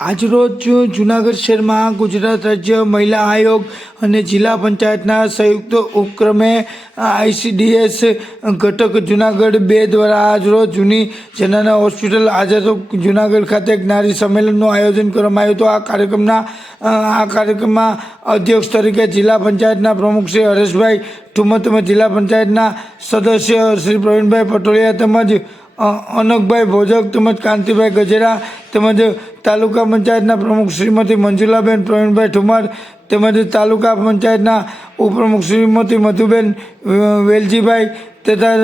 આજરોજ જૂનાગઢ શહેરમાં ગુજરાત રાજ્ય મહિલા આયોગ અને જિલ્લા પંચાયતના સંયુક્ત ઉપક્રમે ICDS ઘટક જૂનાગઢ 2 દ્વારા આજરોજ જૂની જનરલ હોસ્પિટલ આઝાદ જૂનાગઢ ખાતે એક નારી સંમેલનનું આયોજન કરવામાં આવ્યું હતું। આ કાર્યક્રમમાં અધ્યક્ષ તરીકે જિલ્લા પંચાયતના પ્રમુખ શ્રી હરેશભાઈ ઠુમર તેમજ જિલ્લા પંચાયતના સદસ્ય શ્રી પ્રવીણભાઈ પટોળિયા તેમજ અનકભાઈ ભોજક તેમજ કાંતિભાઈ ગજેરા તેમજ તાલુકા પંચાયતના પ્રમુખ શ્રીમતી મંજુલાબેન પ્રવીણભાઈ ઠુમર તેમજ તાલુકા પંચાયતના ઉપપ્રમુખ શ્રીમતી મધુબેન વેલજીભાઈ તથા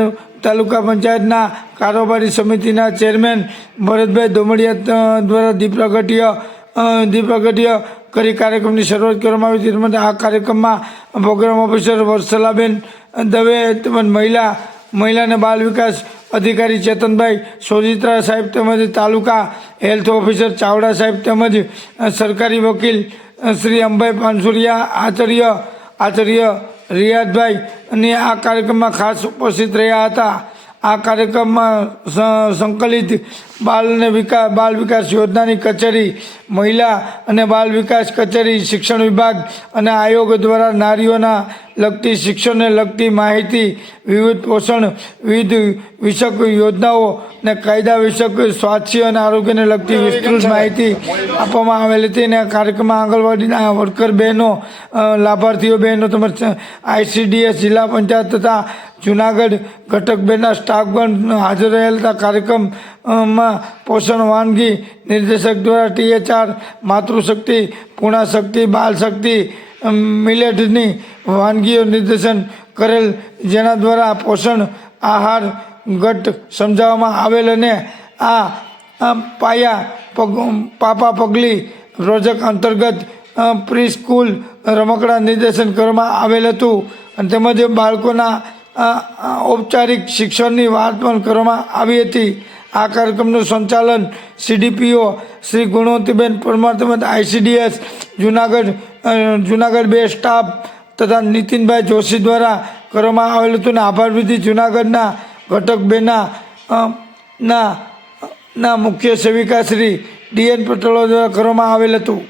તાલુકા પંચાયતના કારોબારી સમિતિના ચેરમેન ભરતભાઈ દોમડિયા દ્વારા દીપ પ્રાગટ્ય કરી કાર્યક્રમની શરૂઆત કરવામાં આવી હતી। તેમજ આ કાર્યક્રમમાં પ્રોગ્રામ ઓફિસર વત્સલાબેન દવે તેમજ મહિલા અને બાળ વિકાસ અધિકારી ચેતનભાઈ સોજિત્રા સાહેબ તેમજ તાલુકા હેલ્થ ઓફિસર ચાવડા સાહેબ તેમજ સરકારી વકીલ શ્રી અંબાઈ પાનસુરિયા આચાર્ય રિયાદભાઈ અને આ કાર્યક્રમમાં ખાસ ઉપસ્થિત રહ્યા હતા। આ કાર્યક્રમમાં સંકલિત બાળ વિકાસ યોજનાની કચેરી, મહિલા અને બાળ વિકાસ કચેરી, શિક્ષણ વિભાગ અને આયોગ દ્વારા નારીઓના લગતી શિક્ષણને લગતી માહિતી, વિવિધ પોષણ વિષયક યોજનાઓ અને કાયદા વિષયક સ્વાસ્થ્ય અને આરોગ્યને લગતી વિસ્તૃત માહિતી આપવામાં આવેલી હતી। અને આ કાર્યક્રમમાં આંગણવાડીના વર્કર બહેનો, લાભાર્થીઓ બહેનો તેમજ ICDS જિલ્લા પંચાયત તથા જૂનાગઢ ઘટક 2ના સ્ટાફગણ હાજર રહેલ હતા। કાર્યક્રમમાં પોષણ વાનગી નિર્દેશક દ્વારા THR, માતૃશક્તિ, પૂર્ણાશક્તિ, બાળ શક્તિ, મિલેટની વાનગીઓ નિર્દેશન કરેલ, જેના દ્વારા પોષણ આહાર ઘટ સમજાવવામાં આવેલ અને આ પાપા પગલી પ્રોજેક્ટ અંતર્ગત પ્રી સ્કૂલ રમકડા નિર્દેશન કરવામાં આવેલ હતું અને તેમજ બાળકોના ઔપચારિક શિક્ષણની વાત પણ કરવામાં આવી હતી। આ કાર્યક્રમનું સંચાલન CDPO શ્રી ગુણવંતીબેન પરમાર તેમજ ICDS જૂનાગઢ 2 સ્ટાફ તથા નીતિનભાઈ જોશી દ્વારા કરવામાં આવેલું હતું અને આભાર વિધિ જૂનાગઢના ઘટક 2ના મુખ્ય સેવિકા શ્રી DN પટેલ દ્વારા કરવામાં આવેલ હતું।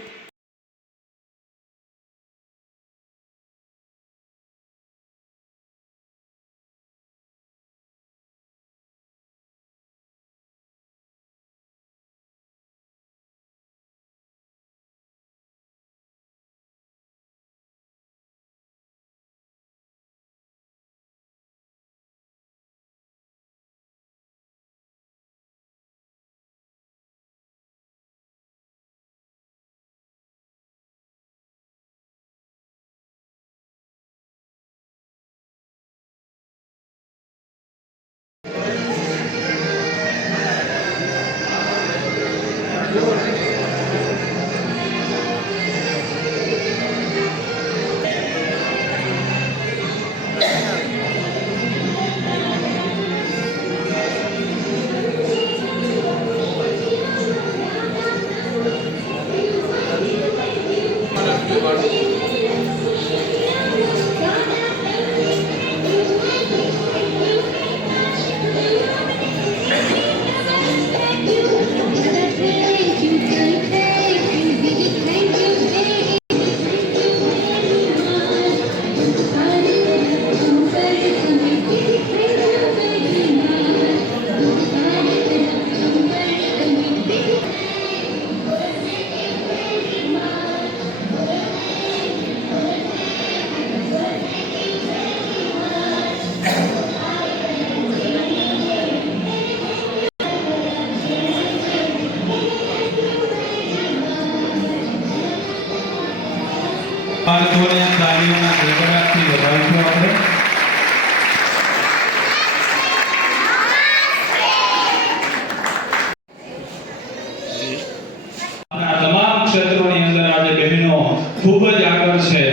તમામ ક્ષેત્રોની અંદર આજે બહેનો ખૂબ જ આગળ છે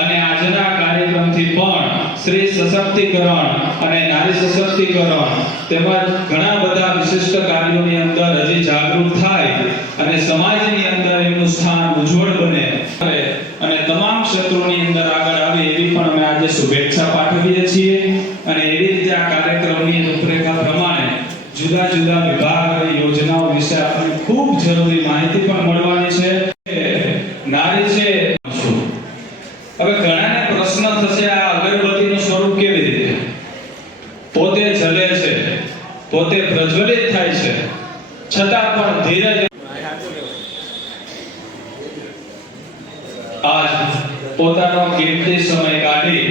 અને આજના કાર્યક્રમથી પણ સ્ત્રી સશક્તિકરણ અને નારી સશક્તિકરણ તેમજ ઘણા બધા વિશિષ્ટ કાર્યોની અંદર હજી જાગૃત થાય અને સમાજની અંદર એનું સ્થાન ઉજ્જવળ બને અને તમામ ક્ષેત્રોની અંદર આગળ આવે એવી પણ અમે આજે શુભેચ્છા પાઠવીએ છીએ। અને એવી રીતે આ કાર્યક્રમની રૂપરેખા પ્રમાણે જુદા જુદા વિભાગ અને યોજનાઓ વિશે આપણને ખૂબ જરૂરી માહિતી પણ મળવા પ્રજ્વલિત થાય છે, છતાં પણ ધીરજ આજ પોતાનો કિંમતી સમય કાઢી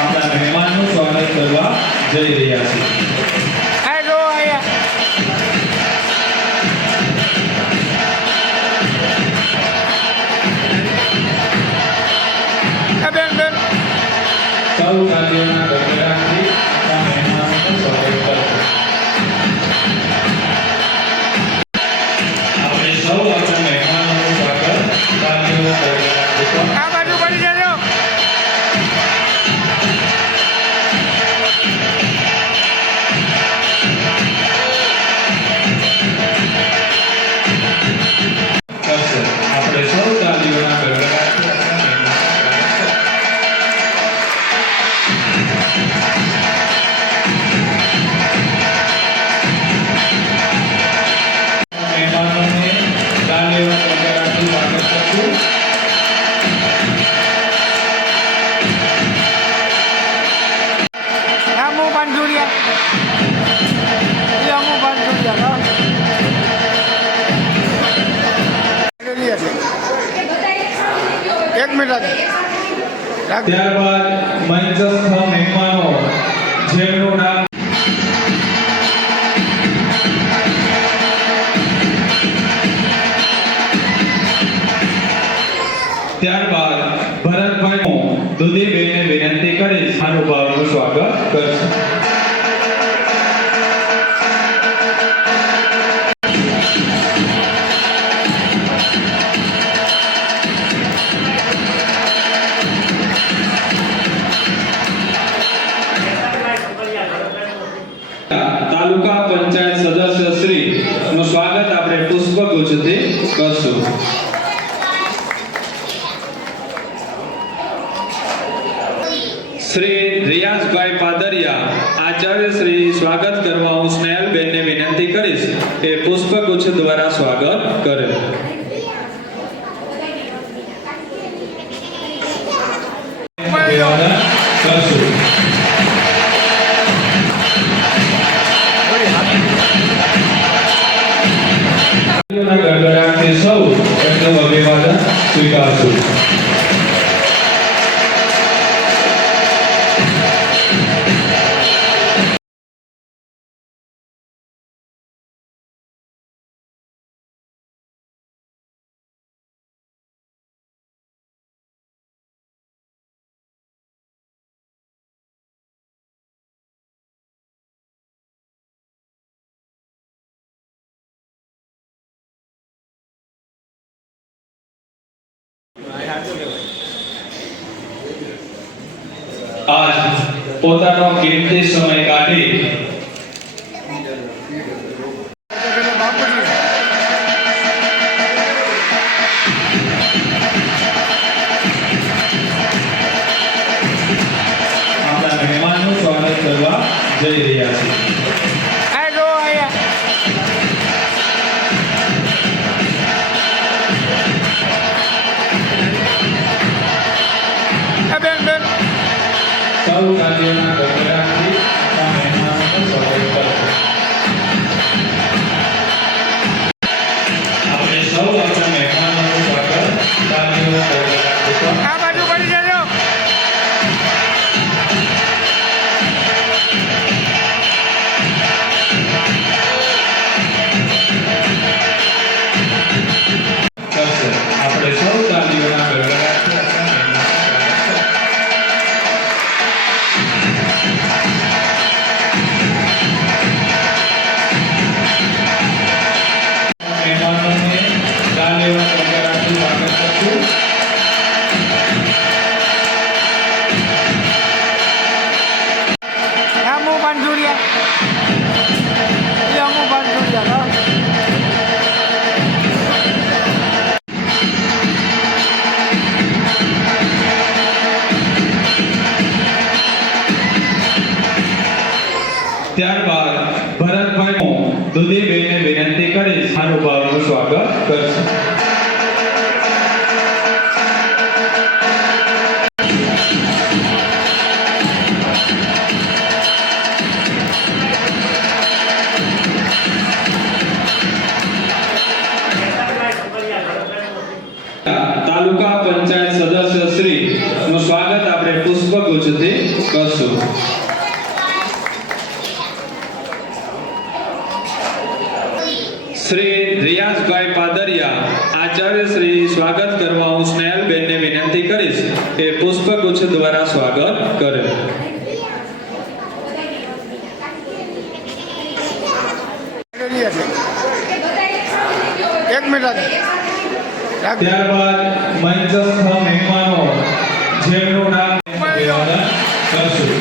આપણા મહેમાનનું સ્વાગત કરવા જઈ રહ્યા છે. સૌ તાલીઓના ગડગડાટથી આપણા મહેમાનોનું સ્વાગત કરશે. આપણે સૌ આપણા મહેમાનોનું સ્વાગત તાલીઓના ગડગડાટથી કરશે. આપણે સૌ તાલીઓના ગડગડાટથી આપણા મહેમાનોને તાલીઓના ગડગડાટથી સ્વાગત કરશું. એક મિનિટ ત્યારબાદ મંચસ્થ મહેમાનો જેમનું નામ ત્યારબાદ ભરતભાઈ દુધીબેનને વિનંતી કરીશ મહાનુભાવનું સ્વાગત કરશે. તાલુકા પંચાયત સદસ્ય શ્રી નું સ્વાગત આપણે પુષ્પગુચ્છથી કરશું. શ્રી રિયાઝભાઈ પાદરિયા આચાર્ય શ્રી સ્વાગત કરવા હું સ્નેહલબેનને વિનંતી કરીશ કે પુષ્પગુચ્છ દ્વારા સ્વાગત કરે. અભિવાદન કરશું. ગડગડાટથી સૌ એમનું અભિવાદન સ્વીકારશું. આજ પોતાનો કિંમતી સમય કાઢી આપણા મહેમાનનું સ્વાગત કરવા જઈ રહ્યા છે. સૌ તાલીઓના ગડગડાટથી આપણા મહેમાનોનું સ્વાગત કરશે. આપણે સૌ આપણા મહેમાનોનું સ્વાગત તાલીઓના ગડગડાટથી કરશે. આપણે સૌ તાલીઓના ગડગડાટથી આપણા મહેમાનોને તાલીઓના ગડગડાટથી સ્વાગત કરશું. ત્યારબાદ ભરતભાઈ દુધીબેનને વિનંતી કરીશ મહાનુભાવનું સ્વાગત કરશે. તાલુકા પંચાયત સદસ્ય શ્રી નું સ્વાગત આપણે પુષ્પગુચ્છથી કરશું. શ્રી રિયાઝભાઈ પાદરિયા આચાર્ય શ્રી સ્વાગત કરવા હું સ્નેહલબેનને વિનંતી કરીશ કે પુષ્પગુચ્છ દ્વારા સ્વાગત કરે. એક મિનિટ ત્યારબાદ મંચસ્થ મહેમાનો જેમનું નામ અભિવાદન કરશું.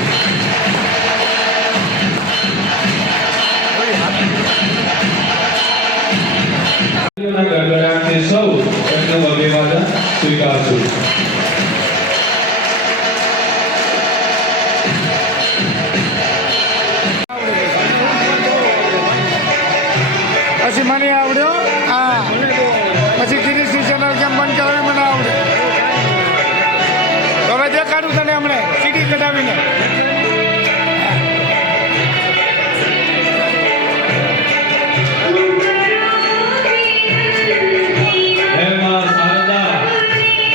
ગડગડાટથી સૌ તેમનું અભિવાદન સ્વીકારશું. પછી મને આવડ્યો હા પછી ગિરીશની ચેનલ કેમ બંધ કરાવી મને આવડે હવે દેખાડું તને હમણે સીડી કઢાવીને હે માં શારદા,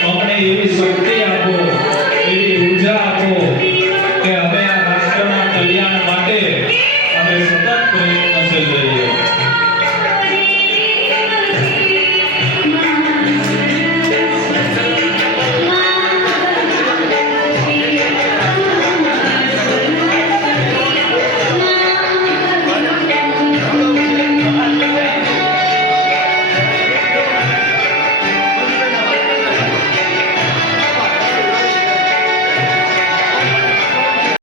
અમને એવી શક્તિ આપો, એવી ઉર્જા આપો કે અમે આ રાષ્ટ્રના કલ્યાણ માટે અમે સતત પ્રયત્નશીલ રહીએ.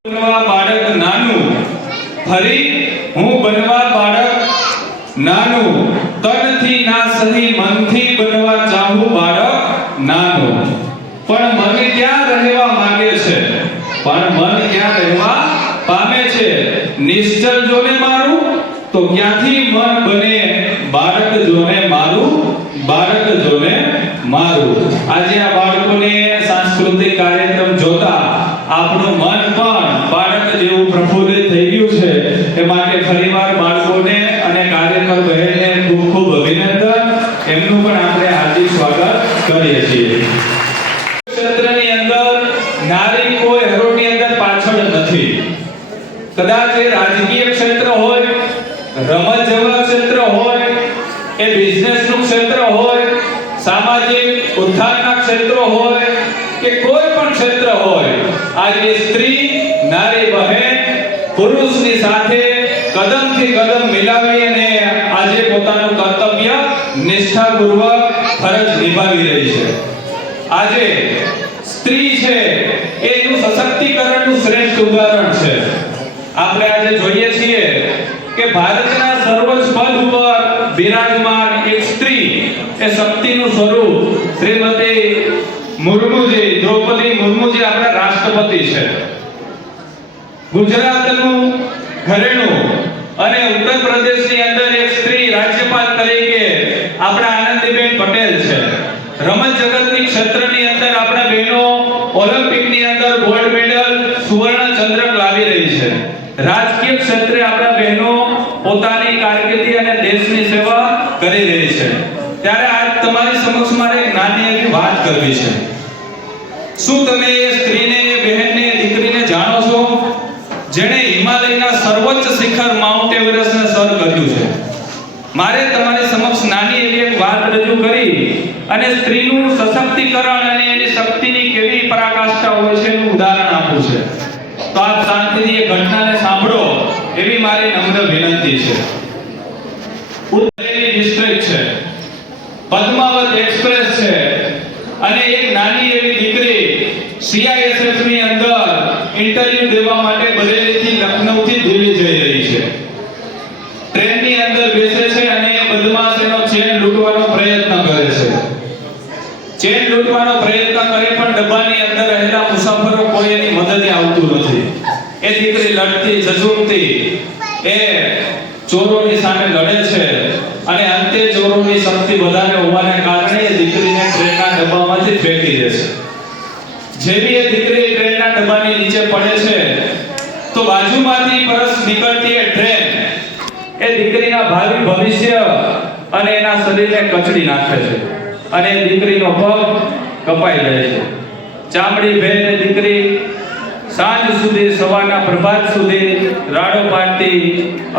બનવા બાળક નાનું, ફરી હું બનવા બાળક નાનું, તનથી ના સહી મનથી બનવા ચાહું બાળક નાનું. પણ મન ક્યાં રહેવા માંગે છે, પણ મન ક્યાં રહેવા પામે છે. નિશ્ચલ જોને મારું તો ક્યાંથી મન બને બાળક જોને મારું, બાળક જોને મારું. આજે આ બાળકોને સાંસ્કૃતિક કાર્યક્રમ જોતા આપણું મન પણ બાળક જેવું પ્રફુલ્લિત થઈ ગયું છે. એ માટે ફરીવાર બાળકોને અને કાર્યકર બહેનને ખૂબ ખૂબ અભિનંદન. એમનું પણ આપણે હાર્દિક સ્વાગત કરીએ છીએ. ક્ષેત્રની અંદર નારી કોઈ હરોળની અંદર પાછળ નથી. કદાચ એ રાજકીય ક્ષેત્ર હોય, રમત જેવા ક્ષેત્ર હોય, એ બિઝનેસનું ક્ષેત્ર હોય, સામાજિક ઉત્થાનના ક્ષેત્રો હોય કે કોઈ પણ ક્ષેત્ર હોય, આજે સ્ત્રી નારી બહેન પુરુષની સાથે કદમથી કદમ મિલાવી અને આજે પોતાનું કર્તવ્ય નિષ્ઠાપૂર્વક ફરજ નિભાવી રહી છે. આજે સ્ત્રી છે એનું સશક્તિકરણનું શ્રેષ્ઠ ઉદાહરણ છે. આપણે આજે જોઈએ છીએ કે ભારતના સર્વોચ્ચ પદ ઉપર બિરાજમાન એક સ્ત્રી એ શક્તિનું સ્વરૂપ શ્રીમતી મુર્મુજી, દ્રૌપદી મુર્મુજી આપણા રાષ્ટ્રપતિ છે. ગુજરાતનું ઘરેણું અને ઉત્તર પ્રદેશની અંદર એક સ્ત્રી રાજ્યપાલ તરીકે આપણા આનંદીબેન પટેલ છે. રમત જગતની ક્ષેત્રની અંદર આપણા બહેનો ઓલિમ્પિકની અંદર ગોલ્ડ મેડલ, સુવર્ણ ચંદ્રક લાવી રહી છે. રાજકીય ક્ષેત્રે આપણા બહેનો પોતાની કારકિર્દી અને દેશની સેવા કરી રહી છે. ત્યારે આજ તમારી સમક્ષ મારે એક નાની એવી વાત કરવી છે. શું તમે એ સ્ત્રીને, એ બહેનને, એ દીકરીને જાણો છો જેણે હિમાલયના સર્વોચ્ચ શિખર માઉન્ટ એવરેસ્ટને સર કર્યું છે? મારે તમારી સમક્ષ નાની એવી એક વાત રજૂ કરી અને સ્ત્રીનું સશક્તિકરણ અને એની શક્તિની કેવી પરાકાષ્ઠા હોય છે એનું ઉદાહરણ આપવું છે. તો આપ શાંતિથી એ ઘટનાને સાંભળો એવી મારી નમ્ર વિનંતી છે. ઉત્તરેલી ડિસ્ટ્રિક્ટ છે, પદ્માવત એક્સપ્રેસ છે અને એક નાની એવી દીકરી CISF ની અંદર ઇન્ટરવ્યુ દેવા માટે બરેલીથી લખનૌથી દિલ્હી જઈ રહી છે. ટ્રેનની અંદર બેસે છે અને બદમાશ એનો ચેન લૂંટવાનો પ્રયત્ન કરે છે. ચેન લૂંટવાનો પ્રયત્ન કરે પણ ડબ્બાની અંદર રહેલા મુસાફરો કોઈ એની મદદે આવતું નથી. એ દીકરી લડતી ઝઝૂમતી એ ચોરોની સામે લડે છે અને અંતે ચોરોની શક્તિ વધારે હોવાને કારણે એ દીકરીને ટ્રેનના ડબ્બામાંથી ફેંકી દે છે. જેવી એ દીકરી ટ્રેનના ડબ્બાની નીચે પડે છે તો બાજુમાંથી પરસ નીકળતી એ ટ્રેન એ દીકરીના ભાવિ ભવિષ્ય અને એના શરીરને કચડી નાખે છે અને એ દીકરીનો પગ કપાઈ જાય છે. ચામડી ભેર એ દીકરી સાંજ સુધી, સવારના પ્રભાત સુધી રાડો પાડતી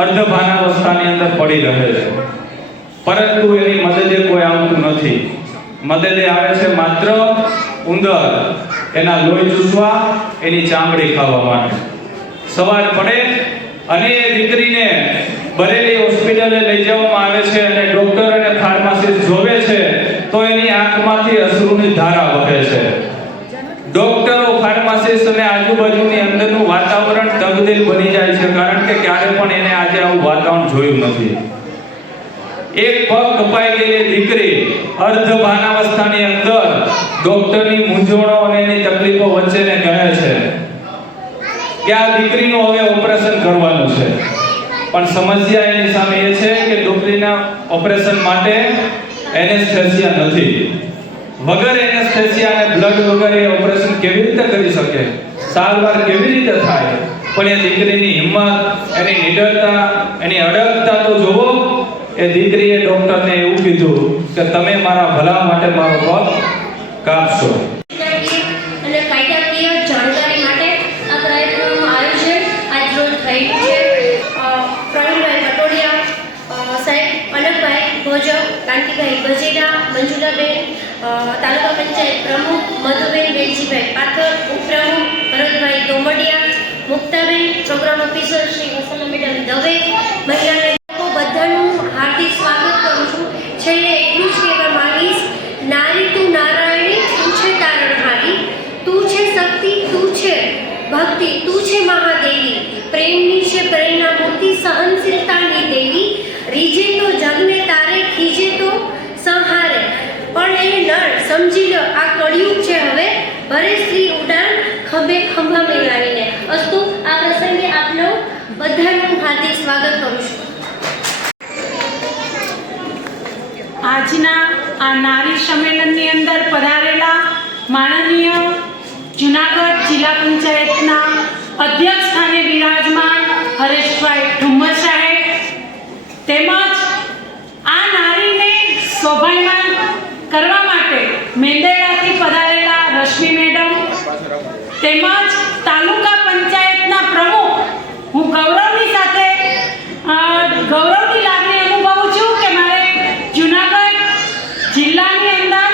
અર્ધભાનાવસ્થાની અંદર પડી રહે છે. પરંતુ એની મદદે કોઈ આવતું નથી. મદદે આવે છે માત્ર ઉંદર, એના લોહી ચૂસવા, એની ચામડી ખાવા માટે. સવાર પડે અને એ દીકરીને બરેલી હોસ્પિટલે લઈ જવામાં આવે છે અને ડોક્ટર અને ફાર્માસિસ્ટ જોવે છે તો એની આંખમાંથી અશ્રુની ધારા વહે છે. ડોક્ટરો, ફાર્માસિસ્ટ અને આજુબાજુની અંદરનું વાતાવરણ તગદિલ બની જાય છે, કારણ કે ક્યારે પણ એને આજે આવું વાતાવરણ જોયું નથી. એક પગ કપાઈ ગયેલી દીકરી અર્ધભાનાવસ્થાની અંદર ડોક્ટરની મૂંઝવણો અને એની તકલીફો વચ્ચેને કહે છે કે આ દીકરીનું હવે ઓપરેશન કરવાનું છે. પણ સમસ્યા એની સામે એ છે કે દીકરીના ઓપરેશન માટે એનેસ્થેસિયા નથી. વગર એનેસ્થેસિયા અને બ્લડ વગર એ ઓપરેશન કેવી રીતે કરી શકે? સારવાર કેવી રીતે થાય? પણ એ દીકરીની હિંમત, એની નિડરતા, એની અડગતા તો જુઓ. એ દીકરીએ ડોક્ટરને એવું કીધું કે તમે મારા ભલા માટે મારો પગ કાપશો. અને કાયદાકીય જાણકારી માટે આ કાર્યક્રમનું આયોજન આજરોજ થયું છે. પ્રવીણભાઈ પટોડિયા સાહેબ, અનકભાઈ ભોજક, કાંતિભાઈ ગજેરા, મંજુલાબેન, તાલુકા પંચાયત પ્રમુખ મધુબેન વેલજીભાઈ પાથર, ઉપપ્રમુખ ભરતભાઈ દોમડિયા, મુક્તાબેન, પ્રોગ્રામ ઓફિસર શ્રી વસંત મેડમ દવે, મહિલાને બધાનું હાર્દિક સ્વાગત કરું છું. છેલ્લે એટલું જ કહેવા માંગીશ, નારી તું નારાયણી, તું છે તારણહારી, તું છે શક્તિ, તું છે ભક્તિ, તું છે મહાદેવી, પ્રેમની છે પ્રેરણા મૂર્તિ, સહનશીલતાની દેવી, રીજે તો જગને તારે, ખીજે તો સંહારે. પણ એ નર સમજી લો, આ કળિયુગ છે હવે, ભરે સ્ત્રી ઉડાન ખંભે ખંભા મેળવીને. અસ્તુ, આ પ્રસંગે આપનો બધાનું હાર્દિક સ્વાગત કરું છું. આજના આ નારી સંમેલનની અંદર પધારેલા માનનીય જૂનાગઢ જિલ્લા પંચાયતના અધ્યક્ષ સ્થાને બિરાજમાન હરેશભાઈ ઠુમ્મર સાહેબ, તેમજ આ નારીને શોભાયમાન કરવા માટે મેંદરડાથી પધારેલા રશ્મિ મેડમ, તેમજ તાલુકા પંચાયતના પ્રમુખ, હું ગૌરવની સાથે ગૌરવની લાગણી અનુભવું છું કે મારે જૂનાગઢ જિલ્લાની અંદર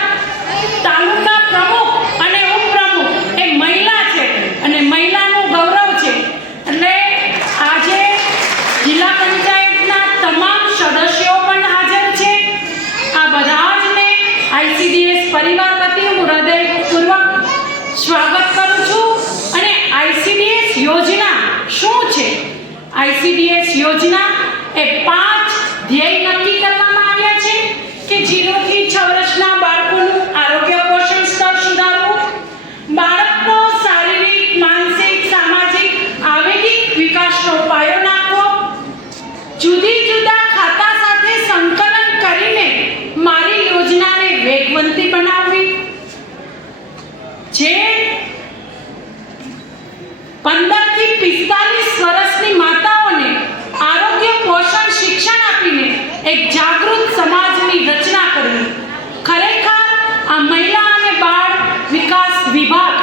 તાલુકા પ્રમુખ અને ઉપપ્રમુખ એ મહિલા છે અને મહિલાનું ગૌરવ છે. એટલે આજે જિલ્લા પંચાયતના તમામ સદસ્યો પણ હાજર છે. આ બધા જને ICDS પરિવાર વતી હું હૃદયપૂર્વક સ્વાગત કરું છું. અને ICDS યોજના શું છે? ICDS યોજના એ 5 ધ્યેય નક્કી કરવામાં આવ્યા છે કે 0 થી 6 વર્ષના બાળકોનું આરોગ્ય પોષણ સ્તર સુધારવું, બાળકનો શારીરિક, માનસિક, સામાજિક, આવેગિક વિકાસનો પાયો નાખવો, જુદી જુદા ખાતા સાથે સંકલન કરીને મારી યોજનાને વેગવંતી બનાવવી, જે 15 થી 45 વર્ષની માતાઓને આરોગ્ય પોષણ શિક્ષણ આપીને એક જાગૃત સમાજની રચના કરવી. ખરેખર આ મહિલા અને બાળ વિકાસ વિભાગ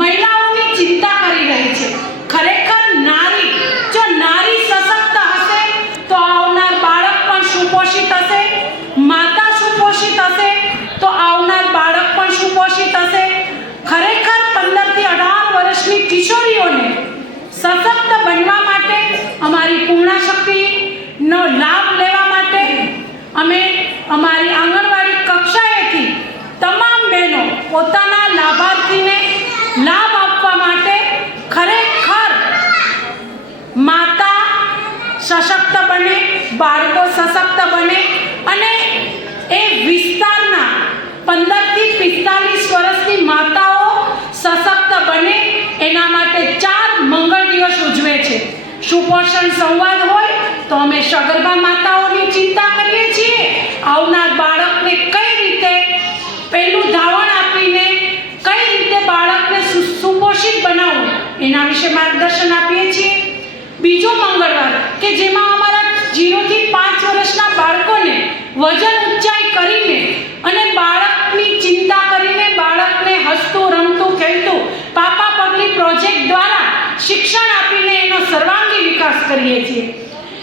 મહિલાઓની ચિંતા કરી રહી છે. ખરેખર નારી, જો નારી સશક્ત હશે તો આવનાર બાળક પણ સુપોષિત હશે, માતા સુપોષિત હશે તો આવનાર બાળક પણ સુપોષિત હશે. ખરેખર 15 થી 18 વર્ષની કિશોરીઓને સશક્ત બનવા માટે, અમારી પૂર્ણ શક્તિનો લાભ લેવા માટે અમે અમારી આંગણવાડી કક્ષાએથી તમામ બહેનો પોતાના લાભાર્થીને લાભ આપવા માટે ખરેખર માતા સશક્ત બને, બાળકો સશક્ત બને અને એ વિસ્તારના 15 થી 45 વર્ષની માતાઓ સશક્ત બને એના માટે 4 મંગળ દિવસ ઉજવે છે. સુપોષણ સંવાદ હોય તો અમે સગર્ભા માતાઓની ચિંતા કરીએ છીએ, આવનાર બાળકને કઈ રીતે પહેલું ધાવણ આપીને કઈ રીતે બાળકને સુપોષિત બનાવવું એના વિશે માર્ગદર્શન આપીએ છીએ. બીજો મંગળવાર કે જેમાં અમારા 0 થી 5 વર્ષના બાળકોને વજન ઊંચાઈ કરીને અને બાળકની ચિંતા કરીને બાળકને હસતું રમતું ખેલતું પાપા પગલી પ્રોજેક્ટ દ્વારા શિક્ષણ આપીને એનો સર્વાંગી વિકાસ કરીએ છીએ.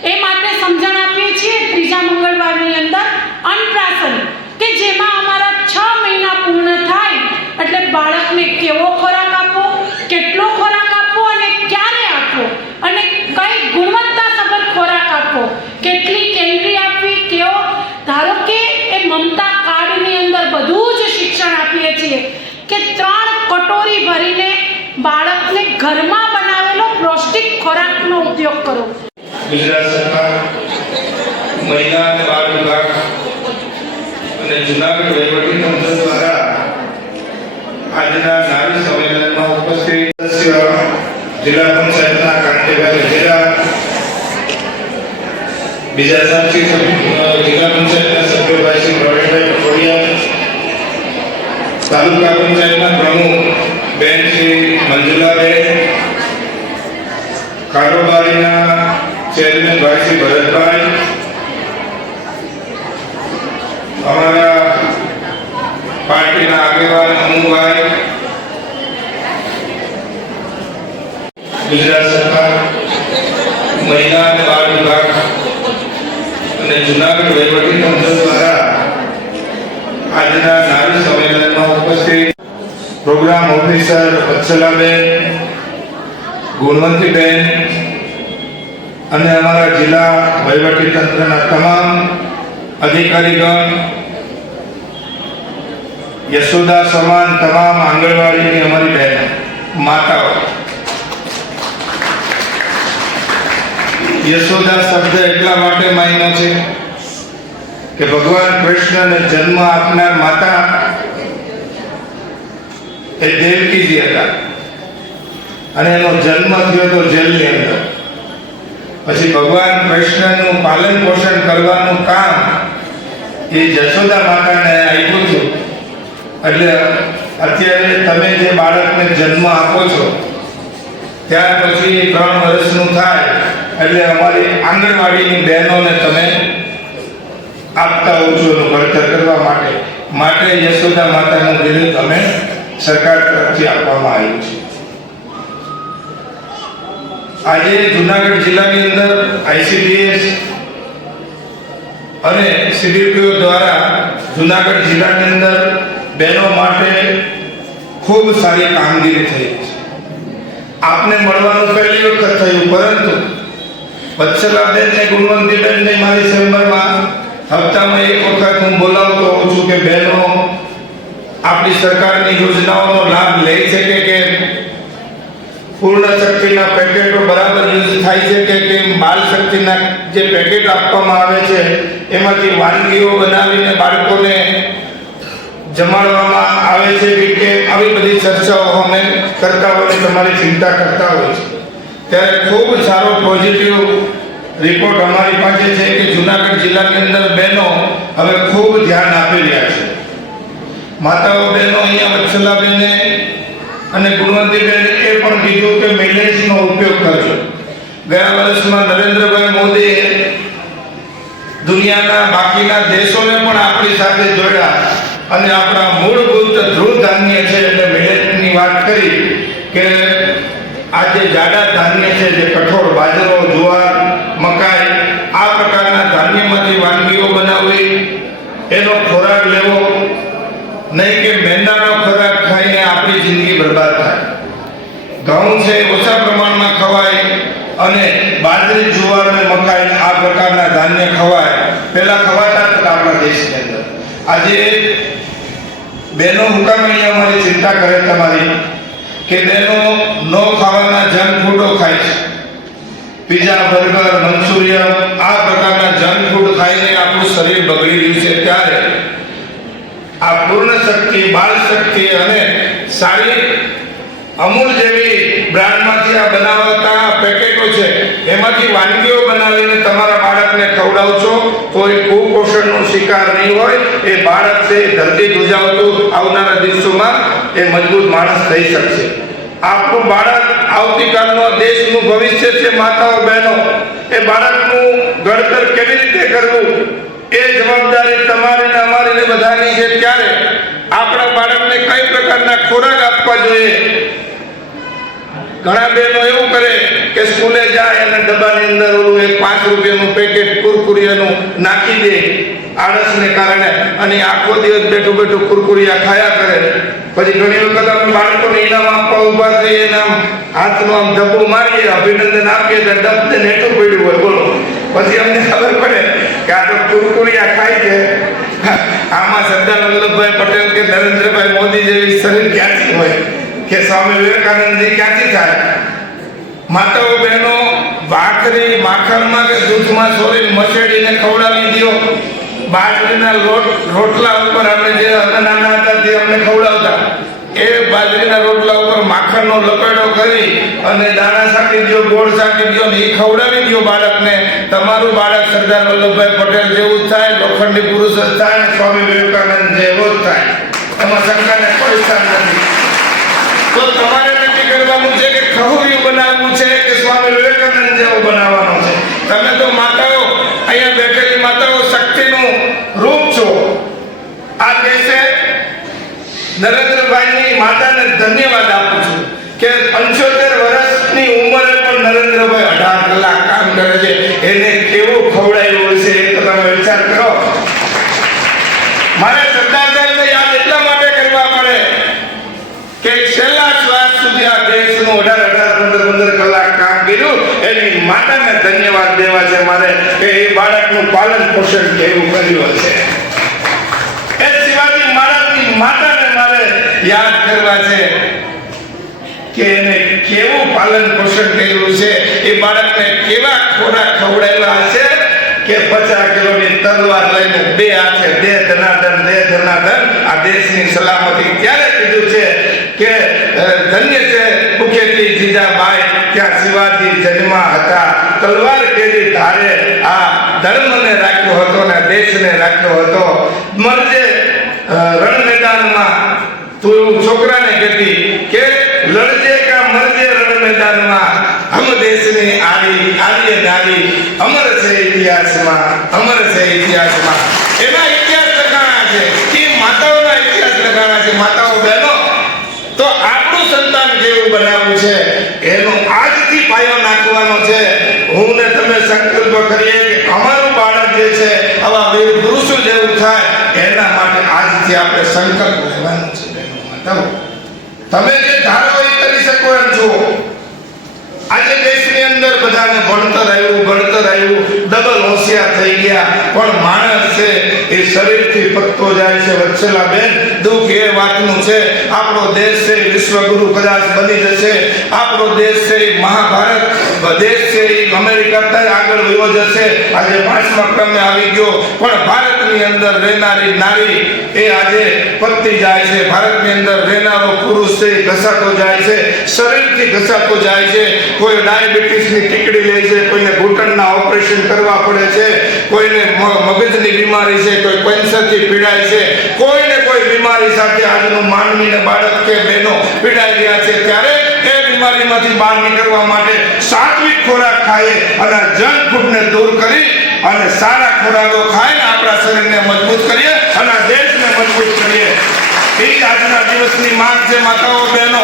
એ માટે સમજણ આપીએ છીએ. ત્રીજા મંગળવારની અંદર અન્નપ્રાશન કે જેમાં અમારા 6 મહિના પૂર્ણ થાય એટલે બાળકને કેવો ખોરાક આપવો, કેટલો ખોરાક આપવો અને ક્યારે આપવો અને કઈ ગુણવત્તાસભર ખોરાક આપવો, કેટલી કેલરી આપવી, કેવો ધારો કે એ મમતા કાર્ડની અંદર બધું જ શિક્ષણ આપીએ છીએ કે 3 કટોરી ભરીને બાળકને ઘરમાં બનાવેલો પૌષ્ટિક ખોરાકનો ઉપયોગ કરો. ગુજરાત સરકાર, મહિલા અને બાળ વિભાગ અને જૂનાગઢ વહીવટીતંત્ર દ્વારા આજના નારી સંમેલનમાં ઉપસ્થિત સદસ્ય જિલ્લા પંચાયતના કાંતિભાઈ ગજેરા, બીજા સાથી જિલ્લા પંચાયતના સભ્યોભાઈ શ્રી પ્રવીણભાઈ પટોડિયા, તાલુકા પંચાયતના પ્રમુખ બેન શ્રી મંજુલાબેન, કારોબારીના ચેરમેન ભાઈ શ્રી ભરતભાઈ, અમારા પાર્ટીના આગેવાન અમુભાઈ, ગુજરાત સરકાર, મહિલા અને બાળ વિભાગ અને જૂનાગઢ વહીવટીતંત્ર દ્વારા આજના નારી સંમેલનમાં ઉપસ્થિત પ્રોગ્રામ ઓફિસર વત્સલાબેન, ગુણવંતીબેન અને અમારા જિલ્લા વહીવટીતંત્રના તમામ અધિકારીગણ, યશોદા સમાન તમામ આંગણવાડીની અમારી બહેનો માતાઓ. યશોદા શબ્દ એટલા માટે માયનો છે કે ભગવાન કૃષ્ણને જન્મ આપનાર માતા એ દેવકીજી હતા અને એનો જન્મ થયો તો જેલની અંદર. પછી ભગવાન કૃષ્ણનું પાલન પોષણ કરવાનું કામ એ યશોદા માતાને આપ્યું છે. એટલે અત્યારે તમે જે બાળકને જન્મ આપો છો ત્યાર પછી 3 વર્ષનું થાય એટલે અમારી આંગણવાડીની બહેનોને તમે આપતા હો છો એનું ઘડતર કરવા માટે યશોદા માતાનું બિરુદ અમે સરકાર તરફથી આપવામાં આવ્યું છે. આજે જૂનાગઢ જિલ્લાની અંદર ICDS અને CDPO દ્વારા જૂનાગઢ જિલ્લાની અંદર બહેનો માટે ખૂબ સારી કામગીરી થઈ છે. આપને મળવાનું પહેલી વખત થયું, પરંતુ વત્સલાબેન ને ગુણવંતીબેનને મારી ચેમ્બરમાં હપ્તામાં 1 વખત હું બોલાવતો હોઉં છું કે બહેનો આપણી સરકારની યોજનાઓનો લાભ લે છે કે કેમ, પૂર્ણ શક્તિના પેકેટો બરાબર યુઝ થાય છે કે કેમ, બાલ શક્તિના જે પેકેટ આપવામાં આવે છે એમાંથી વાનગીઓ બનાવીને બાળકોને જમાડવામાં આવે છે કે આવી બધી ચર્ચાઓ અમે કરતા હોય, તમારી ચિંતા કરતા હોય છે. ત્યારે ખૂબ સારો પોઝિટિવ રિપોર્ટ અમારી પાસે છે કે જૂનાગઢ જિલ્લાની અંદર બહેનો હવે ખૂબ ધ્યાન આપી રહ્યા છે. માતાઓ બહેનો અહીંયા વત્સલાબેને અને ગુણવંતીબેન એ પણ કીધું કે મિલેટ્સનો ઉપયોગ કરજો. ગયા વર્ષમાં નરેન્દ્રભાઈ મોદીએ દુનિયાના બાકીના દેશોને પણ આપણી સાથે જોડ્યા અને આપણા મૂળભૂત ધ્રુવ ધાન્ય છે એટલે મિલેટની વાત કરી કે આ જે જાડા ધાન્ય છે, જે કઠોળ બાજરો, જુવાર, મકાઈ આ પ્રકારના ધાન્યમાંથી વાનગીઓ બનાવવી, એનો ખોરાક લેવો, નહીં કે મેંદાનો ખોરાક ખાઈને આપણી જિંદગી બરબાદ થાય. ઘઉં છે ઓછા પ્રમાણમાં ખવાય અને બાજરી, જુવાર અને મકાઈ આ પ્રકારના ધાન્ય ખવાય. પહેલા ખવાતા હતા આપણા દેશની અંદર. આજે બહેનો હુકામ અહીંયા અમારી ચિંતા કરે તમારી કે બહેનો નો ખાવાના જંક ફૂડો ખાય છે. પીઝા, બર્ગર, મંચુરિયન આ પ્રકારના જંક ફૂડ ખાઈને આપણું શરીર બગડી રહ્યું છે. ત્યારે આ પૂર્ણ શક્તિ, બાળ શક્તિ અને સારી અમૂલ જેવી બ્રાન્ડમાંથી આ બનાવતા પેકેટો છે એમાંથી વાનગીઓ બનાવીને તમારા શિકાર નહીં હોય એ બાળક છે ધરતી ધ્રુજાવતું આવનારા દિવસોમાં એ મજબૂત માણસ થઈ શકશે. આપણું બાળક આવતીકાલનો દેશનું ભવિષ્ય છે. માતાઓ બહેનો, એ બાળકનું ઘડતર કેવી રીતે કરવું એ જવાબદારી તમારી ને અમારી ને બધાની છે. ત્યારે આપણા બાળકને કઈ પ્રકારના ખોરાક આપવા જોઈએ. ઘણા બહેનો એવું કરે કે સ્કૂલે જાય અને ડબ્બાની અંદર ઓલું એક 5 રૂપિયાનું પેકેટ કુરકુરિયાનું નાખી દે આળસને કારણે, અને આખો દિવસ બેઠું બેઠું કુરકુરિયા ખાયા કરે. પછી ઘણી વખત અમે બાળકોને ઇનામ આપવા ઉભા થઈએ, એના હાથનું આમ ધબ્બું મારીએ, અભિનંદન આપીએ તો ડબને નેઠું પડ્યું હોય. બોલો, પછી અમને ખબર પડે કે આ તો કુરકુરિયા ખાય છે. આમાં સરદાર વલ્લભભાઈ પટેલ કે નરેન્દ્રભાઈ મોદી જેવી શરીર ક્યાંથી હોય, કે સ્વામી વિવેકાનંદજી ક્યાંથી થાય? માતાઓ બહેનો, ભાખરી માખણમાં કે દૂધમાં સોરીને મસેડીને ખવડાવી દો. બાજરીના રોટલા ઉપર આપણે જે નાના હતા તે અમને ખવડાવતા, એ બાજરીના રોટલા ઉપર માખણનો લપેટો કરી અને દાણા સાકી દો, ગોળ સાકી દો ને એ ખવડાવી દો બાળકને. તમારું બાળક સરદાર વલ્લભભાઈ પટેલ જેવું જ થાય, લોખંડી પુરુષ જ થાય, સ્વામી વિવેકાનંદ જેવો જ થાય. એમાં શંકાને કોઈ સ્થાન નથી. તો તમારે નક્કી કરવાનું છે કે ખહુરિયું બનાવવું છે કે સ્વામી વિવેકાનંદ જેવો બનાવવાનો છે. તમે તો માતાઓ, અહીંયા બેઠેલી માતાઓ શક્તિનું રૂપ છો. આ દેશે નરેન્દ્રભાઈની માતાને ધન્યવાદ આપું છું કે 75 વર્ષની ઉંમરે પણ નરેન્દ્રભાઈ 18 કલાક કામ કરે છે. એને કેવું ખવડાવ્યું હશે એ તો તમે વિચાર કરો. મારે સરદાર સાહેબને યાદ એટલા માટે કરવા પડે કે છેલ્લા શ્વાસ સુધી આ દેશનું 18-15 કલાક કામ કર્યું. એની માતાને ધન્યવાદ દેવા છે મારે કે એ બાળકનું પાલન પોષણ કેવું કર્યું હશે. એ શિવાજી મહારાજની માતાને મારે યાદ કરવા છે કે એને કેવું પાલન પોષણ કર્યું છે. એ બાળકને કેવા ખોરાક ખવડાવ્યા હશે કે 50 કિલોની તલવાર લઈને 2 હાથે દે ધનાધન આ દેશની સલામતી. ત્યારે કીધું છે કે ધન્ય છે મુખેથી જીજાબાઈ ત્યાં શિવાજી જન્મા હતા. તલવાર કેરી ધારે આ ધર્મને રાખ્યો હતો ને દેશને રાખ્યો હતો. મરજે રણ મેદાનમાં, તું છોકરાને કહેતી કે લડજે કા મરજે રણ મેદાનમાં, હમ દેશની આર્ય નારી અમર છે ઇતિહાસમાં, અમર છે ઇતિહાસમાં. એના ઇતિહાસ લખાણા છે, એ માતાઓના ઇતિહાસ લખાણા છે. માતાઓ બહેનો, તો આપણું સંતાન કેવું બનાવવું છે એનો આજથી પાયો નાખવાનો છે. હું ને તમે સંકલ્પ કરીએ કે અમારું બાળક જે છે આવા વીર પુરુષો જેવું થાય, એના માટે આજથી આપણે સંકલ્પ લેવાનો છે. બહેનો, માતાઓ, તમે જે ધારો એ કરી શકો એમ છો. આજે દેશની અંદર બધાને ભણતર આવ્યું, ડબલ હોશિયાર થઈ ગયા, પણ માણસ છે એ શરીરથી પતતો જાય છે. વત્સલા બેન, દુઃખ એ વાતનું છે, આપણો દેશ છે વિશ્વગુરુ કદાચ બની જશે. આપણો દેશ છે એ મહાભારત દેશ છે એ અમેરિકા આગળ વયો જશે. આજે 5મા ક્રમે આવી ગયો, પણ ભારતની અંદર રહેનારી નારી એ આજે પતતી જાય છે. ભારતની અંદર રહેનારો પુરુષ છે એ ઘસાતો જાય છે, શરીરથી ઘસાતો જાય છે. કોઈ ડાયાબિટીસની ટીકડી લે છે, કોઈને ઘૂંટણના ઓપરેશન કરવા પડે છે, કોઈને મગજની બીમારી છે, કોઈ કેન્સરથી પીડાય છે, કોઈને કોઈ બીમારી સાથે આજનું માનવીને બાળક કે બહેનો પીડાઈ રહ્યા છે. ત્યારે એ બીમારીમાંથી બહાર નીકળવા માટે સાત્વિક ખોરાક ખાઈએ અને જંક ફૂડને દૂર કરી અને સારા ખોરાકો ખાઈને આપણા શરીરને મજબૂત કરીએ અને આ દેશને મજબૂત કરીએ. એ આજના દિવસની માંગ છે. માતાઓ બહેનો,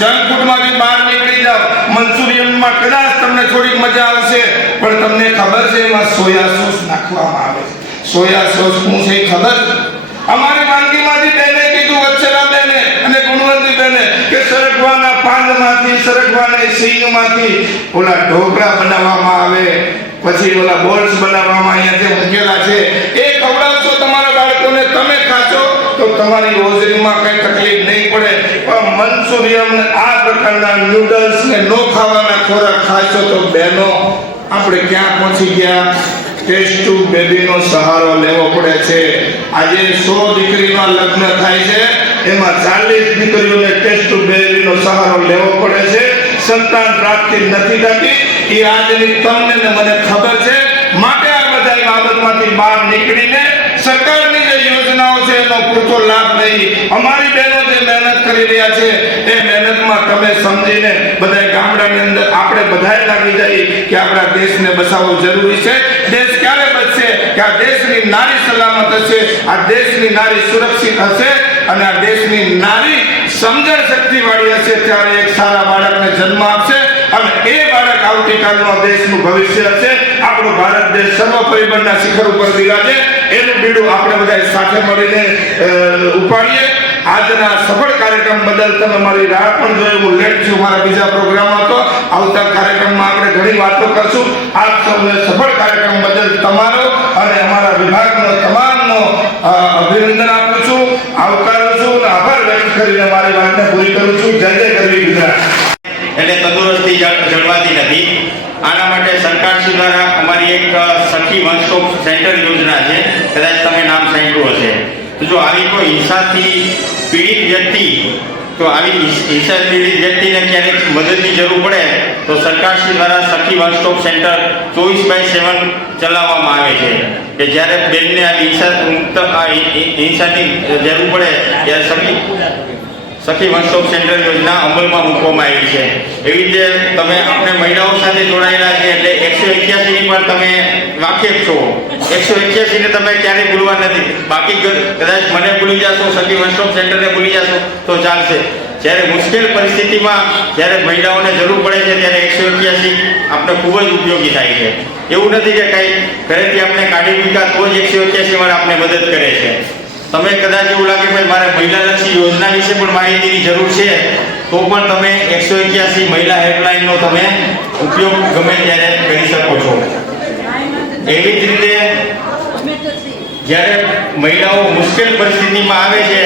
જંક ફૂડમાંથી બહાર નીકળી જાઓ. મંચુરિયનમાં કદાચ તમને થોડીક મજા આવશે, પણ તમને ખબર છે એમાં સોયા સોસ નાખવામાં આવે છે. સોયા સોસ શું છે ખબર? અમારી વાનગીમાંથી બેને કીધું, વત્સલા બેને અને ગુણવંતી બેને, કે સરગવાના પાંદમાંથી, સરગવાના સિંગમાંથી ઓલા ઢોકળા બનાવવામાં આવે, પછી ઓલા બોલ્સ બનાવવામાં અહીંયા જે મૂકેલા છે એ ખવડાવશો તમારા બાળકોને, તમે ખાશો તો તમારી હોજરીમાં કઈ તકલીફ નહીં પડે. પણ મંચુરિયમ ને આ પ્રકારના નૂડલ્સ ને નો ખાવાના ખોરાક ખાશો તો બહેનો આપણે ક્યાં પહોંચી ગયા? ટેસ્ટ ટ્યુબ બેબીનો સહારો લેવો પડે છે. આજે 100 દીકરીના લગ્ન થાય છે, એમાં 40 દીકરીઓને ટેસ્ટ ટ્યુબ બેબીનો સહારો લેવો પડે છે. સંતાન પ્રાપ્તિ નથી થતી. એ આજની તમને ને મને ખબર છે. માટે આ બધા બાબતમાંથી બહાર નીકળીને સરકારની જે યોજનાઓ છે એનો પૂરતો લાભ નહીં. અમારી બહેનો જે મહેનત કરી રહ્યા છે એ મહેનતમાં તમે સમજીને બધા ગામડાની અંદર આપણે બધાએ લાગી જઈએ કે આપણા દેશને બચાવવો જરૂરી છે. દેશ ક્યારે બચશે કે આ દેશની નારી સલામત હશે, આ દેશની નારી સુરક્ષિત હશે અને આ દેશની નારી સમજણ શક્તિ વાળી હશે ત્યારે એક સારા બાળકને જન્મ આપશે અને એ બાળક આવતીકાલનો દેશનું ભવિષ્ય હશે. આપણો ભારત દેશ સર્વ પરિબળના શિખર ઉપર બિરાજે એનું બીડું આપણે બધા સાથે મળીને ઉપાડીએ. આજના સફળ કાર્યક્રમ બદલ તમે મારી રાહ પણ જોઈ. હું લેટ છું, મારા બીજા પ્રોગ્રામ હતો. આવતા કાર્યક્રમમાં આપણે ઘણી વાતો કરશું. આપ સૌને સફળ કાર્યક્રમ બદલ તમારો અને અમારા વિભાગનો તમામનો અભિનંદન આપું છું, આવકારું છું અને આભાર વ્યક્ત કરીને મારી વાતને પૂરી કરું છું. જય જય ગરવી ગુજરાત. એટલે તંદુરસ્તી જળવાતી નથી. આના માટે સરકારશ્રી દ્વારા અમારી એક સખી વન સ્ટોપ સેન્ટર યોજના છે, કદાચ તમે નામ સાંભળ્યું હશે. તો જો આવી કોઈ હિંસાથી પીડિત વ્યક્તિ તો આવી હિંસા પીડિત વ્યક્તિને ક્યારેક મદદની જરૂર પડે તો સરકારશ્રી દ્વારા સખી વન સ્ટોપ સેન્ટર 24/7 ચલાવવામાં આવે છે કે જ્યારે બેનને આવી હિંસાની જરૂર પડે ત્યારે સખી વન સ્ટોપ સેન્ટર યોજના અમલમાં મૂકવામાં આવી છે. એવી રીતે તમે આપણે મહિલાઓ સાથે જોડાયેલા છે એટલે 181 ની પણ તમે વાકેફ છો. 181 ને તમે ક્યારેય ભૂલવા નથી. બાકી કદાચ મને ભૂલી જશો, સખી વન સ્ટોપ સેન્ટરને ભૂલી જશો તો ચાલશે. જ્યારે મુશ્કેલ પરિસ્થિતિમાં જ્યારે મહિલાઓને જરૂર પડે છે ત્યારે 181 આપણે ખૂબ જ ઉપયોગી થાય છે. એવું નથી કે કંઈ ઘરેથી આપણે કાઢી મૂક્યા તો જ 181 વાળા આપણે મદદ કરે છે. તમે કદાચ એવું લાગે ભાઈ મારે મહિલાલક્ષી યોજના વિશે પણ માહિતીની જરૂર છે તો પણ તમે 181 મહિલા હેલ્પલાઇનનો તમે ઉપયોગ ગમે ત્યારે કરી શકો છો. એવી જ રીતે જ્યારે મહિલાઓ મુશ્કેલ પરિસ્થિતિમાં આવે છે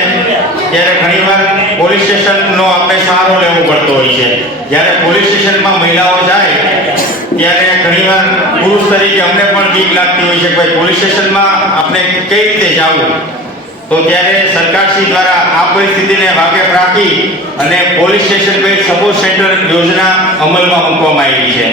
ત્યારે ઘણીવાર પોલીસ સ્ટેશનનો આપણે સહારો લેવો પડતો હોય છે. જ્યારે પોલીસ સ્ટેશનમાં મહિલાઓ જાય ત્યારે ઘણીવાર પુરુષ તરીકે અમને પણ બીક લાગતી હોય છે કે ભાઈ પોલીસ સ્ટેશનમાં આપણે કઈ રીતે જવું. તો ત્યારે સરકારશ્રી દ્વારા આ પરિસ્થિતિને વાકેફ રાખી અને police station base support centre યોજના અમલમાં મૂકવામાં આવી છે.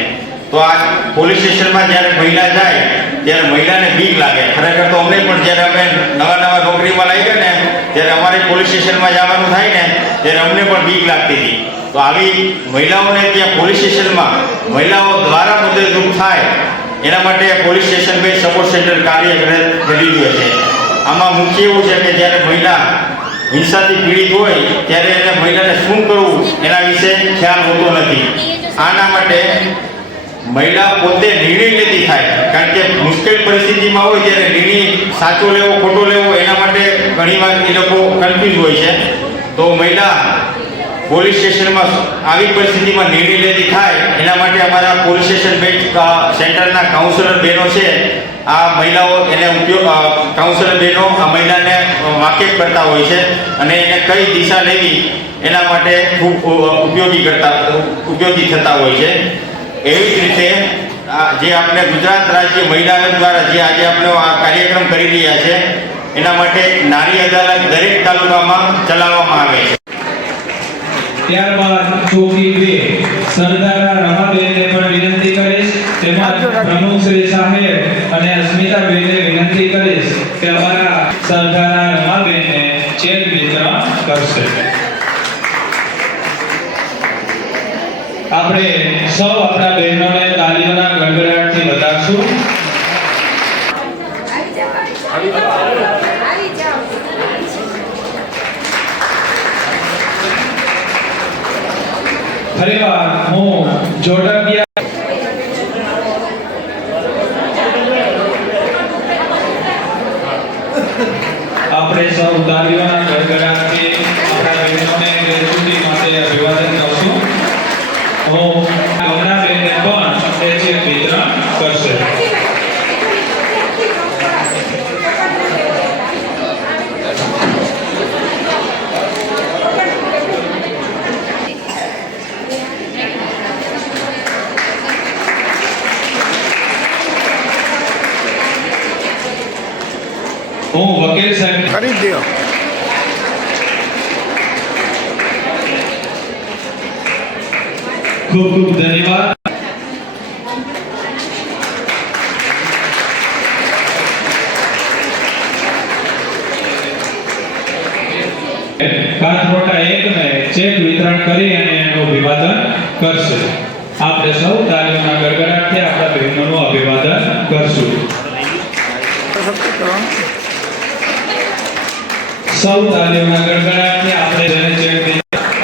તો આ પોલીસ સ્ટેશનમાં જ્યારે મહિલા જાય ત્યારે મહિલાને બીક લાગે. ખરેખર તો અમને પણ જ્યારે અમે નવા નોકરીમાં લાગ્યા ને ત્યારે અમારે પોલીસ સ્ટેશનમાં જવાનું થાય ને ત્યારે અમને પણ બીક લાગતી હતી. તો આવી મહિલાઓને ત્યાં પોલીસ સ્ટેશનમાં મહિલાઓ દ્વારા મદદરૂપ થાય એના માટે police station base support centre કાર્ય કરી રહ્યું છે. આમાં મુખ્ય એવું છે કે જ્યારે મહિલા હિંસાથી પીડિત હોય ત્યારે એને મહિલાને શું કરવું એના વિશે ખ્યાલ હોતો નથી. આના માટે મહિલા પોતે નિર્ણય લેતી થાય, કારણ કે મુશ્કેલ પરિસ્થિતિમાં હોય ત્યારે નિર્ણય સાચો લેવો ખોટો લેવો એના માટે ઘણીવાર એ લોકો કન્ફ્યુઝ હોય છે. તો મહિલા પોલીસ સ્ટેશનમાં આવી પરિસ્થિતિમાં નિર્ણય લેતી થાય એના માટે અમારા પોલીસ સ્ટેશન બેઝ સેન્ટરના કાઉન્સિલર બહેનો છે. આ મહિલાઓ એને કાઉન્સિલર બહેનો આ મહિલાને વાકેફ કરતા હોય છે અને એને કઈ દિશા લેવી એના માટે ખૂબ ઉપયોગી થતા હોય છે. એવી જ રીતે જે આપણે ગુજરાત રાજ્ય મહિલા આયોગ દ્વારા જે આજે આપણે આ કાર્યક્રમ કરી રહ્યા છે એના માટે નારી અદાલત દરેક તાલુકામાં ચલાવવામાં આવે છે. ત્યારબાદ ચોકી 2 સરદારા રમાબેનને પણ વિનંતી કરીશ, તેમજ પ્રમુખ શ્રી સાહેબ અને અસ્મિતાબેનને વિનંતી કરીશ કે અમારા સરદારા રમાબેનને ચેક વિતરણ કરશે. આપણે સૌ આપણા બહેનોને તાલીઓના ગડગડાટથી વધારશું. ફરીવાર હું જોડકિયા આપણે સૌ તાલીઓના ગડગડાટથી આપણા બહેનોને ગ્રેજ્યુટી માટે અભિવાદન કરશું. હું કમળાબેનને પણ તે ચેક વિતરણ કરશે. હું વકીલ સાહેબ કરી દો. ખૂબ ખૂબ ધન્યવાદ. કરશે. આપણે સૌ તાલીઓના ગડગડાટથી આપણા બહેનોનું અભિવાદન કરશું. સૌ તાલીઓના ગડગડાટથી આપણે જેને ચેક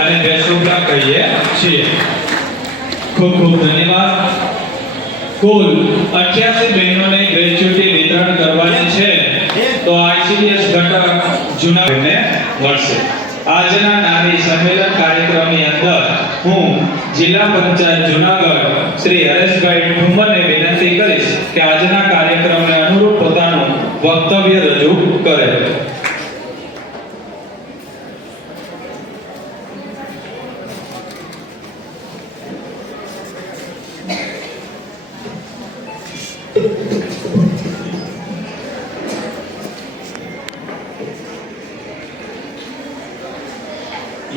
અને બેસુરા કહીએ છીએ. ખૂબ ખૂબ ધન્યવાદ. કુલ 88 બહેનોને ગ્રેચ્યુટી વિતરણ કરવાની છે, તો ICDS ઘટક જૂનાગઢને મળશે. આજના નારી સંમેલન કાર્યક્રમની અંદર હું જિલ્લા પંચાયત જૂનાગઢ શ્રી હરેશભાઈ ઠુમ્મરને વિનંતી કરીશ કે આજના કાર્યક્રમને અનુરૂપ પોતાનું વક્તવ્ય રજૂ કરે.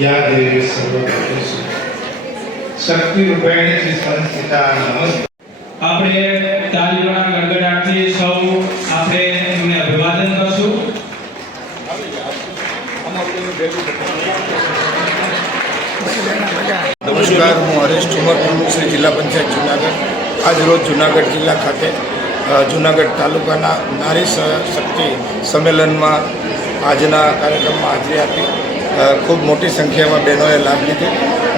या देवी सर्वभूतेषु शक्ति रूपेण संस्थिता नमस्ते. આપણે તાલીઓના ગડગડાટથી સૌ આપણે એમને અભિવાદન કરશું. નમસ્કાર, હું હરેશ ઠુમર, પ્રમુખ શ્રી જિલ્લા પંચાયત જુનાગઢ. આજ રોજ જુનાગઢ જિલ્લા ખાતે જુનાગઢ તાલુકાના નારી શક્તિ સંમેલનમાં આજના કાર્યક્રમમાં હાજરી આપી ખૂબ મોટી સંખ્યામાં બહેનોએ લાભ લીધો.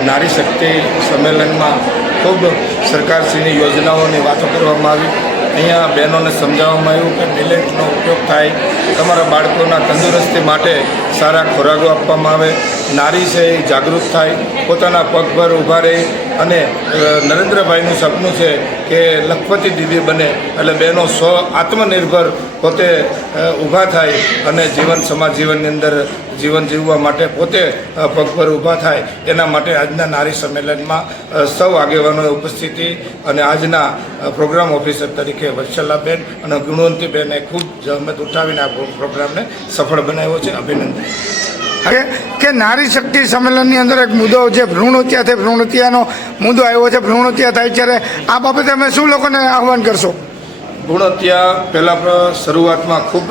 નારી શક્તિ સંમેલનમાં ખૂબ સરકારશ્રીની યોજનાઓની વાતો કરવામાં આવી. અહીંયા બહેનોને સમજાવવામાં આવ્યું કે મિલેટનો ઉપયોગ થાય, તમારા બાળકોના તંદુરસ્તી માટે સારા ખોરાકો આપવામાં આવે, નારી છે એ જાગૃત થાય, પોતાના પગ પર ઊભા રહી. અને નરેન્દ્રભાઈનું સપનું છે કે લખપતિ દીદી બને, એટલે બહેનો આત્મનિર્ભર પોતે ઊભા થાય અને સમાજ જીવનની અંદર જીવન જીવવા માટે પોતે પગ પર ઊભા થાય. એના માટે આજના નારી સંમેલનમાં સૌ આગેવાનોએ ઉપસ્થિતિ અને આજના પ્રોગ્રામ ઓફિસર તરીકે વત્સલાબેન અને ગુણવંતીબેને ખૂબ જહેમત ઉઠાવીને આ પ્રોગ્રામને સફળ બનાવ્યો છે. અભિનંદન. કે નારી શક્તિ સંમેલનની અંદર એક મુદ્દો જે ભ્રૂણ હત્યા છે, ભ્રૂણ હત્યાનો મુદ્દો આવ્યો છે. ભ્રૂણ હત્યા થાય ત્યારે આ બાબતે અમે શું લોકોને આહવાન કરશો? ભ્રૂણ હત્યા પહેલાં શરૂઆતમાં ખૂબ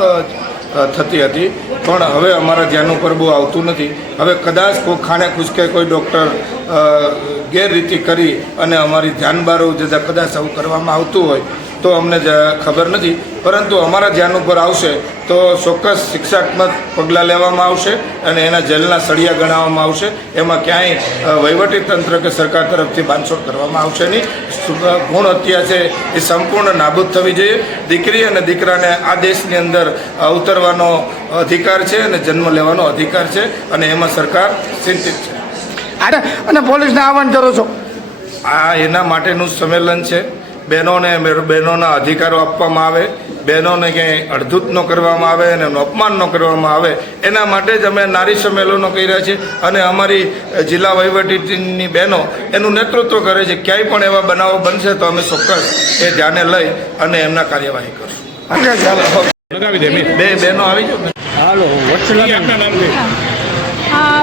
થતી હતી, પણ હવે અમારા ધ્યાન ઉપર બહુ આવતું નથી. હવે કદાચ કોઈ ખાણે ખુશકે કોઈ ડૉક્ટર ગેરરીતિ કરી અને અમારી ધ્યાન બહાર જતાં કદાચ આવું કરવામાં આવતું હોય તો અમને ખબર નથી, પરંતુ અમારા ધ્યાન ઉપર આવશે તો ચોક્કસ શિક્ષાત્મક પગલાં લેવામાં આવશે અને એના જેલના સળિયા ગણાવવામાં આવશે. એમાં ક્યાંય વહીવટીતંત્ર કે સરકાર તરફથી બાંધછોડ કરવામાં આવશે નહીં. ભ્રૂણ હત્યા છે એ સંપૂર્ણ નાબૂદ થવી જોઈએ. દીકરી અને દીકરાને આ દેશની અંદર અવતરવાનો અધિકાર છે અને જન્મ લેવાનો અધિકાર છે, અને એમાં સરકાર ચિંતિત છે. અને પોલીસને આહવાન કરો છો? આ એના માટેનું સંમેલન છે. બહેનોના અધિકારો આપવામાં આવે, બહેનોને ક્યાંય અડધૂત ન કરવામાં આવે અને એનું અપમાન ન કરવામાં આવે, એના માટે જ અમે નારી સંમેલનો કર્યા છે. અને અમારી જિલ્લા વહીવટીની બહેનો એનું નેતૃત્વ કરે છે. ક્યાંય પણ એવા બનાવો બનશે તો અમે ચોક્કસ એ ધ્યાને લઈ અને એમના કાર્યવાહી કરશું. બે બહેનો આવી જાઓ.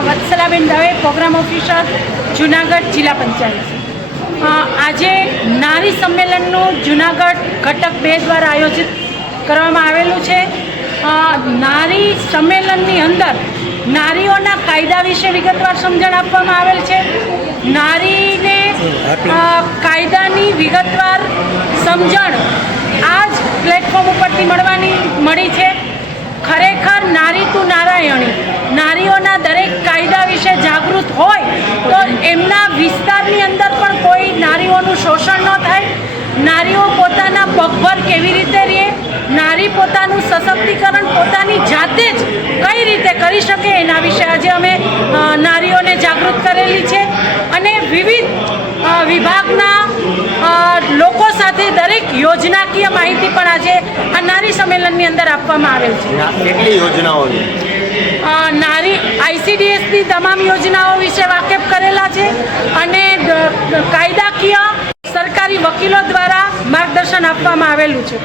વત્સલાબેન દવે, પ્રોગ્રામ ઓફિસર જુનાગઢ જિલ્લા પંચાયત. આજે નારી સંમેલનનું જુનાગઢ ઘટક 2 દ્વારા આયોજિત કરવામાં આવેલું છે. નારી સંમેલનની અંદર નારીઓના કાયદા વિશે વિગતવાર સમજણ આપવામાં આવેલ છે. નારીને કાયદાની વિગતવાર સમજણ આ જ પ્લેટફોર્મ ઉપરથી મળી છે. ખરેખર નારી તું નારાયણી, નારીઓના દરેક કાયદા વિશે જાગૃત હોય તો એમના વિસ્તારની અંદર પણ કોઈ નારીઓનું શોષણ ન થાય, નારીઓ પોતાના પગભર કેવી રીતે રહે, નારી પોતાનું સશક્તિકરણ પોતાની જાતે જ કઈ રીતે કરી શકે એના વિશે આજે અમે નારીઓને જાગૃત કરેલી છે. અને વિવિધ વિભાગના લોકો સાથે દરેક યોજનાકીય માહિતી પણ આજે આ નારી સંમેલનની અંદર આપવામાં આવેલ છે. કેટલી યોજનાઓ નારી ICDSની તમામ યોજનાઓ વિશે વાકેફ કરેલા છે અને કાયદાકીય સરકારી વકીલો દ્વારા માર્ગદર્શન આપવામાં આવેલું છે.